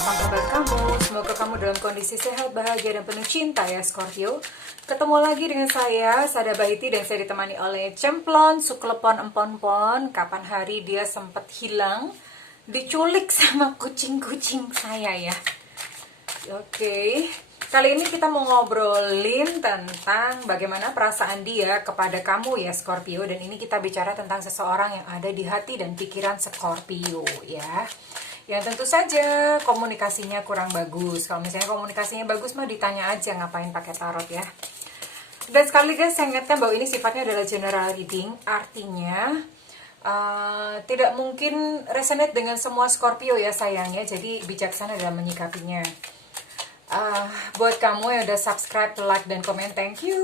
apa kabar kamu? Semoga kamu dalam kondisi sehat, bahagia, dan penuh cinta ya Scorpio. Ketemu lagi dengan saya, Sada Bahiti, dan saya ditemani oleh Cemplon, Suklepon, Empon-pon. Kapan hari dia sempat hilang, diculik sama kucing-kucing saya ya. Oke, kali ini kita mau ngobrolin tentang bagaimana perasaan dia kepada kamu ya Scorpio. Dan ini kita bicara tentang seseorang yang ada di hati dan pikiran Scorpio ya. Yang tentu saja komunikasinya kurang bagus. Kalau misalnya komunikasinya bagus mah ditanya aja ngapain pakai tarot ya. Dan sekali lagi saya ingatkan bahwa ini sifatnya adalah general reading. Artinya tidak mungkin resonate dengan semua Scorpio ya sayangnya. Jadi bijaksana dalam menyikapinya. Buat kamu yang udah subscribe, like, dan komen, thank you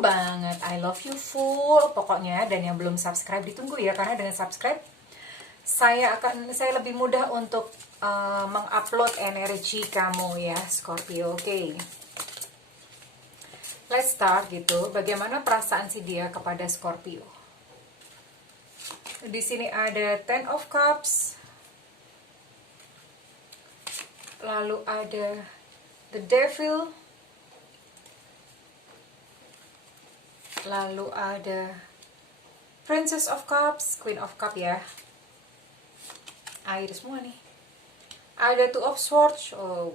banget. I love you full pokoknya. Dan yang belum subscribe ditunggu ya, karena dengan subscribe saya lebih mudah untuk mengupload energi kamu ya Scorpio. Oke. Let's start gitu. Bagaimana perasaan si dia kepada Scorpio? Di sini ada Ten of Cups. Lalu ada The Devil. Lalu ada Princess of Cups, Queen of Cups ya. Air semua nih. Ada Two of Swords. Oh.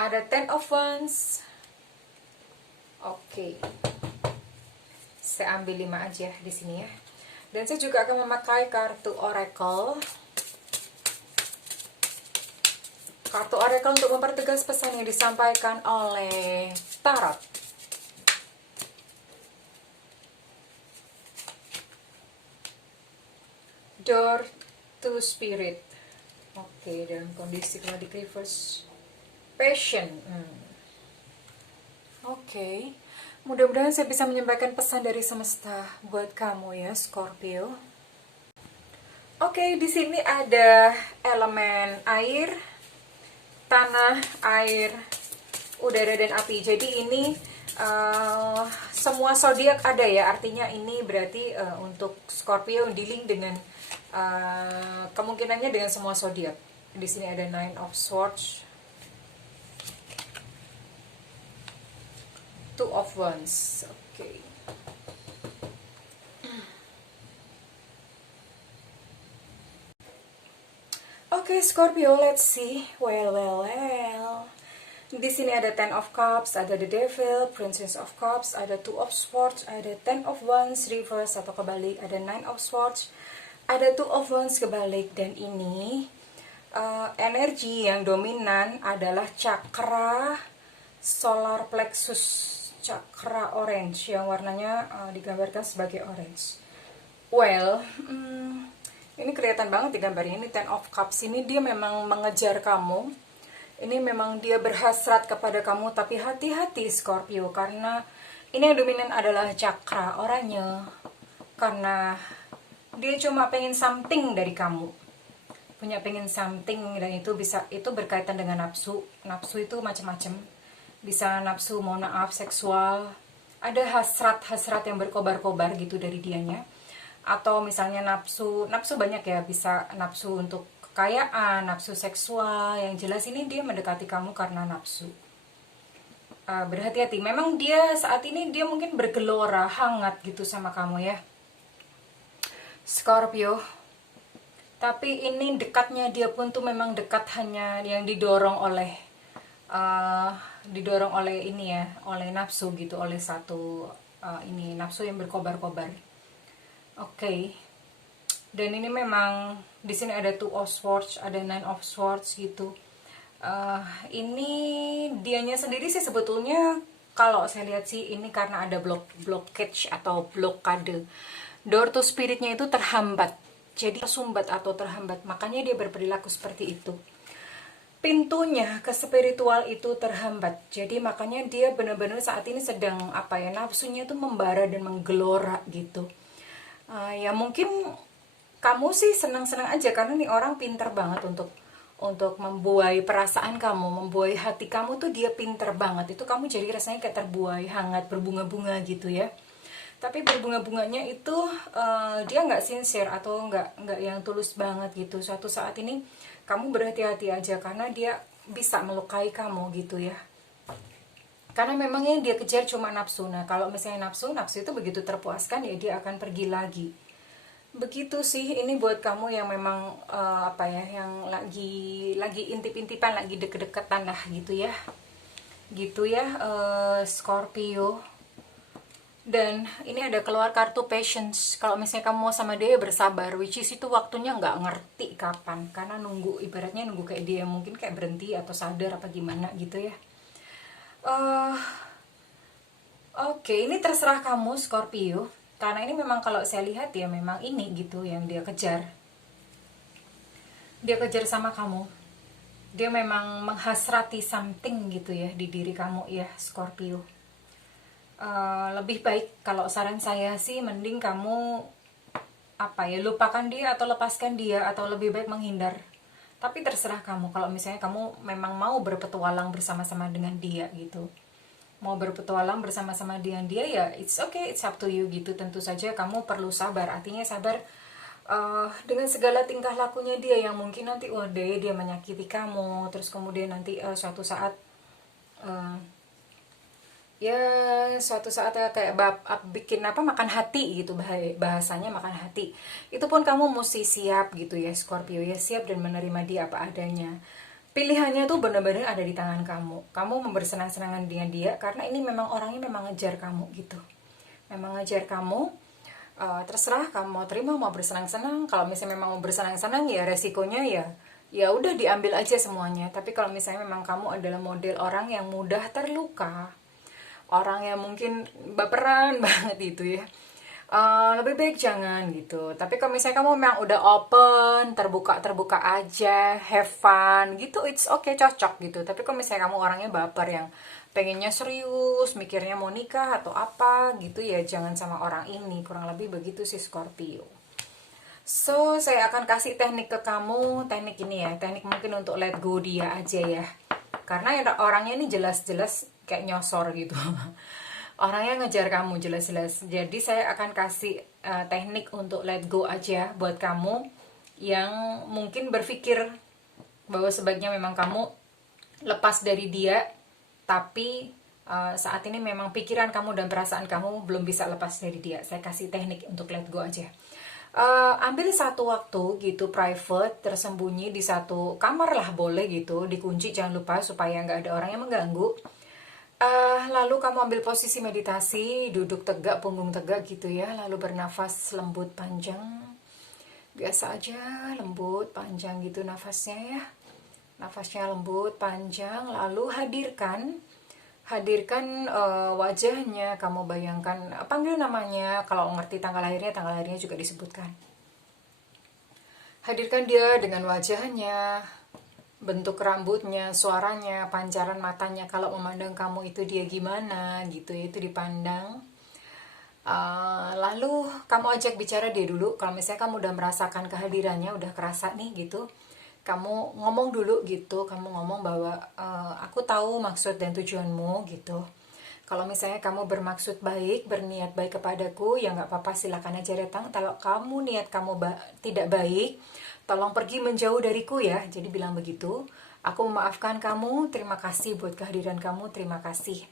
Ada Ten of Wands. Oke. Saya ambil 5 aja di sini ya. Dan saya juga akan memakai kartu Oracle. Kartu Oracle untuk mempertegas pesan yang disampaikan oleh Tarot. Door to Spirit. Oke, dalam kondisi Claudic Reverse. Passion. Oke. Mudah-mudahan saya bisa menyampaikan pesan dari semesta buat kamu ya, Scorpio. Oke, di sini ada elemen air, tanah, air, udara, dan api. Jadi ini semua zodiak ada ya. Artinya ini berarti untuk Scorpio dealing dengan kemungkinannya dengan semua zodiak. Di sini ada Nine of Swords, Two of Wands. Oke. Oke, Scorpio, let's see. Well. Di sini ada Ten of Cups, ada The Devil, Princess of Cups, ada Two of Swords, ada Ten of Wands reverse atau kebalik, ada Nine of Swords, ada Two of Wands kebalik. Dan ini energi yang dominan adalah chakra solar plexus, chakra orange yang warnanya digambarkan sebagai orange. Well, ini kelihatan banget di gambarnya. Ini Ten of Cups ini dia memang mengejar kamu. Ini memang dia berhasrat kepada kamu, tapi hati-hati Scorpio, karena ini yang dominan adalah chakra oranye. Karena dia cuma pengen something dari kamu. Punya pengen something, dan itu berkaitan dengan nafsu. Nafsu itu macam-macam. Bisa nafsu, mohon maaf, seksual. Ada hasrat-hasrat yang berkobar-kobar gitu dari dianya. Atau misalnya nafsu banyak ya, bisa nafsu untuk kekayaan, nafsu seksual. Yang jelas ini dia mendekati kamu karena nafsu. Berhati-hati, memang dia saat ini dia mungkin bergelora hangat gitu sama kamu ya Scorpio. Tapi ini dekatnya dia pun tuh memang dekat hanya yang didorong oleh ini ya, oleh nafsu gitu, oleh satu ini nafsu yang berkobar-kobar. Oke. Dan ini memang di sini ada Two of Swords, ada Nine of Swords gitu. Ini dianya sendiri sih sebetulnya kalau saya lihat sih ini karena ada blockage atau blokade. Door to Spiritnya itu terhambat. Jadi tersumbat atau terhambat. Makanya dia berperilaku seperti itu. Pintunya ke spiritual itu terhambat. Jadi makanya dia benar-benar saat ini sedang nafsunya itu membara dan menggelora gitu. Ya mungkin kamu sih senang-senang aja karena nih orang pinter banget untuk membuai perasaan kamu, membuai hati kamu tuh dia pinter banget. Itu kamu jadi rasanya kayak terbuai, hangat, berbunga-bunga gitu ya. Tapi berbunga-bunganya itu dia nggak sincere atau nggak yang tulus banget gitu. Suatu saat ini kamu berhati-hati aja karena dia bisa melukai kamu gitu ya. Karena memang yang dia kejar cuma nafsu. Nah kalau misalnya nafsu itu begitu terpuaskan ya dia akan pergi lagi. Begitu sih ini buat kamu yang memang apa ya, yang lagi intip-intipan, lagi deket-deketan lah gitu ya. Gitu ya, Scorpio. Dan ini ada keluar kartu patience. Kalau misalnya kamu mau sama dia ya bersabar, which is itu waktunya nggak ngerti kapan, karena nunggu, ibaratnya nunggu kayak dia mungkin kayak berhenti atau sadar apa gimana gitu ya. eh Oke, ini terserah kamu Scorpio. Karena ini memang kalau saya lihat ya memang ini gitu yang dia kejar. Dia kejar sama kamu. Dia memang menghasrati something gitu ya di diri kamu ya Scorpio. Lebih baik kalau saran saya sih mending kamu apa ya, lupakan dia atau lepaskan dia atau lebih baik menghindar. Tapi terserah kamu kalau misalnya kamu memang mau berpetualang bersama-sama dengan dia gitu. Mau berpetualang bersama-sama dengan dia ya it's okay, it's up to you gitu. Tentu saja kamu perlu sabar, artinya sabar dengan segala tingkah lakunya dia yang mungkin nanti dia menyakiti kamu, terus kemudian nanti suatu saat uh, ya suatu saat kayak bikin apa, makan hati gitu, bahasanya makan hati. Itu pun kamu mesti siap gitu ya Scorpio ya, siap dan menerima dia apa adanya. Pilihannya tuh benar-benar ada di tangan kamu. Kamu mau bersenang-senangan dengan dia karena ini memang orangnya memang ngejar kamu gitu. Memang ngejar kamu. Terserah kamu mau terima mau bersenang-senang. Kalau misalnya memang mau bersenang-senang ya resikonya ya udah diambil aja semuanya. Tapi kalau misalnya memang kamu adalah model orang yang mudah terluka, orang yang mungkin baperan banget gitu ya, lebih baik jangan gitu. Tapi kalau misalnya kamu memang udah open, terbuka aja, have fun gitu, it's okay, cocok gitu. Tapi kalau misalnya kamu orangnya baper yang pengennya serius, mikirnya mau nikah atau apa gitu ya, jangan sama orang ini. Kurang lebih begitu sih Scorpio. So, saya akan kasih teknik ke kamu, teknik ini ya, teknik mungkin untuk let go dia aja ya. Karena orangnya ini jelas-jelas kayak nyosor gitu. Orangnya ngejar kamu jelas-jelas. Jadi saya akan kasih teknik untuk let go aja buat kamu yang mungkin berpikir bahwa sebaiknya memang kamu lepas dari dia, tapi saat ini memang pikiran kamu dan perasaan kamu belum bisa lepas dari dia. Saya kasih teknik untuk let go aja. Ambil satu waktu gitu private, tersembunyi di satu kamar lah boleh gitu, dikunci jangan lupa supaya nggak ada orang yang mengganggu. Lalu kamu ambil posisi meditasi, duduk tegak, punggung tegak gitu ya, lalu bernafas lembut panjang, biasa aja lembut panjang gitu nafasnya ya, nafasnya lembut panjang. Lalu hadirkan wajahnya, kamu bayangkan, panggil namanya, kalau ngerti tanggal lahirnya juga disebutkan. Hadirkan dia dengan wajahnya, bentuk rambutnya, suaranya, pancaran matanya, kalau memandang kamu itu dia gimana gitu ya, itu dipandang. Lalu kamu ajak bicara dia dulu. Kalau misalnya kamu udah merasakan kehadirannya, udah kerasa nih gitu, kamu ngomong dulu gitu, kamu ngomong bahwa aku tahu maksud dan tujuanmu gitu. Kalau misalnya kamu bermaksud baik, berniat baik kepadaku, ya nggak apa-apa, silakan aja datang. Kalau kamu niat kamu tidak baik, tolong pergi menjauh dariku ya. Jadi bilang begitu. Aku memaafkan kamu, terima kasih buat kehadiran kamu, terima kasih.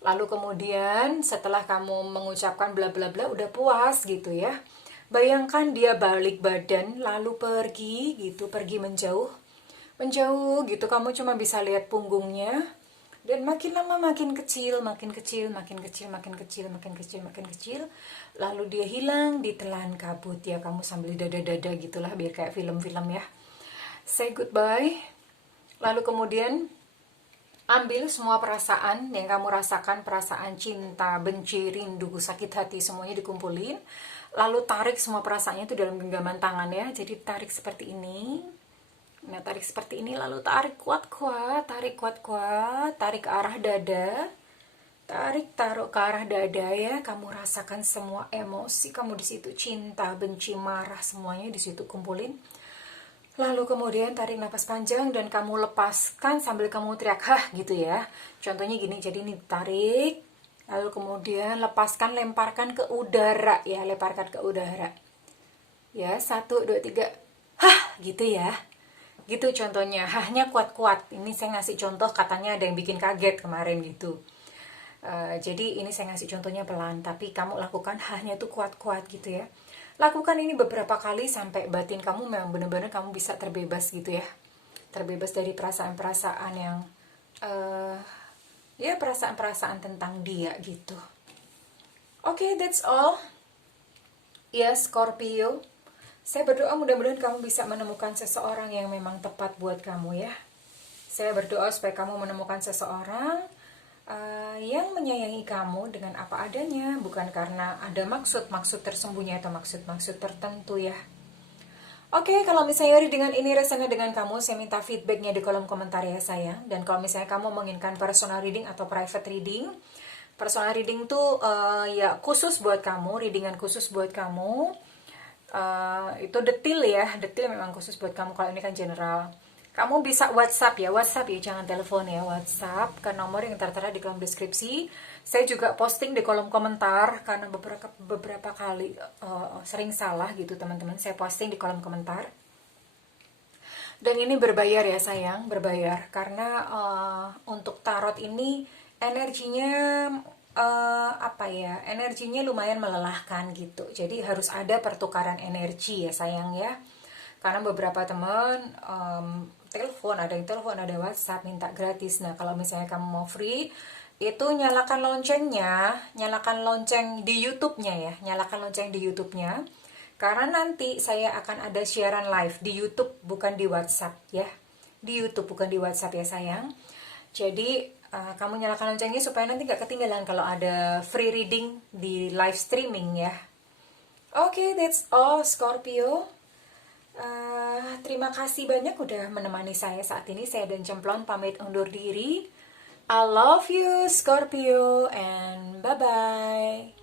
Lalu kemudian setelah kamu mengucapkan bla bla bla, udah puas gitu ya. Bayangkan dia balik badan lalu pergi gitu, pergi menjauh. Menjauh gitu, kamu cuma bisa lihat punggungnya. Dan makin lama makin kecil, makin kecil, makin kecil, makin kecil, makin kecil, makin kecil. Lalu dia hilang di telan kabut ya, kamu sambil dada-dada gitulah biar kayak film-film ya. Say goodbye. Lalu kemudian ambil semua perasaan yang kamu rasakan, perasaan cinta, benci, rindu, sakit hati, semuanya dikumpulin. Lalu tarik semua perasaannya itu dalam genggaman tangan ya. Jadi tarik seperti ini. Nah, tarik seperti ini, lalu tarik kuat-kuat, tarik kuat-kuat, tarik ke arah dada. Tarik, taruh ke arah dada ya. Kamu rasakan semua emosi kamu di situ, cinta, benci, marah, semuanya di situ kumpulin. Lalu kemudian tarik nafas panjang dan kamu lepaskan sambil kamu teriak hah gitu ya. Contohnya gini, jadi ini tarik, Lalu kemudian lepaskan, lemparkan ke udara ya, lemparkan ke udara. Ya, 1, 2, 3. Hah, gitu ya. Gitu contohnya, hahnya kuat-kuat. Ini saya ngasih contoh, katanya ada yang bikin kaget kemarin gitu. Jadi ini saya ngasih contohnya pelan, tapi kamu lakukan hahnya tuh kuat-kuat gitu ya. Lakukan ini beberapa kali sampai batin kamu memang benar-benar kamu bisa terbebas gitu ya. Terbebas dari perasaan-perasaan yang ya perasaan-perasaan tentang dia gitu. Oke, that's all. Ya, Scorpio. Saya berdoa mudah-mudahan kamu bisa menemukan seseorang yang memang tepat buat kamu ya. Saya berdoa supaya kamu menemukan seseorang yang menyayangi kamu dengan apa adanya, bukan karena ada maksud-maksud tersembunyi atau maksud-maksud tertentu ya. Oke, kalau misalnya dengan ini resonate dengan kamu, saya minta feedbacknya di kolom komentar ya sayang. Dan kalau misalnya kamu menginginkan personal reading atau private reading, personal reading tuh ya khusus buat kamu, readingan khusus buat kamu. Itu detail ya, detail memang khusus buat kamu. Kalau ini kan general. Kamu bisa WhatsApp ya, jangan telepon ya, WhatsApp ke nomor yang tertera di kolom deskripsi. Saya juga posting di kolom komentar karena beberapa kali sering salah gitu teman-teman. Saya posting di kolom komentar. Dan ini berbayar ya sayang, berbayar karena untuk tarot ini energinya energinya lumayan melelahkan gitu. Jadi harus ada pertukaran energi ya sayang ya. Karena beberapa teman telepon, ada yang telepon, ada WhatsApp minta gratis. Nah, kalau misalnya kamu mau free, itu nyalakan loncengnya, nyalakan lonceng di YouTube-nya ya, nyalakan lonceng di YouTube-nya. Karena nanti saya akan ada siaran live di YouTube, bukan di WhatsApp ya. Di YouTube, bukan di WhatsApp ya sayang. Jadi kamu nyalakan loncengnya supaya nanti gak ketinggalan kalau ada free reading di live streaming ya. Oke, that's all Scorpio. Terima kasih banyak udah menemani saya saat ini. Saya dan Cemplon pamit undur diri. I love you Scorpio and bye-bye.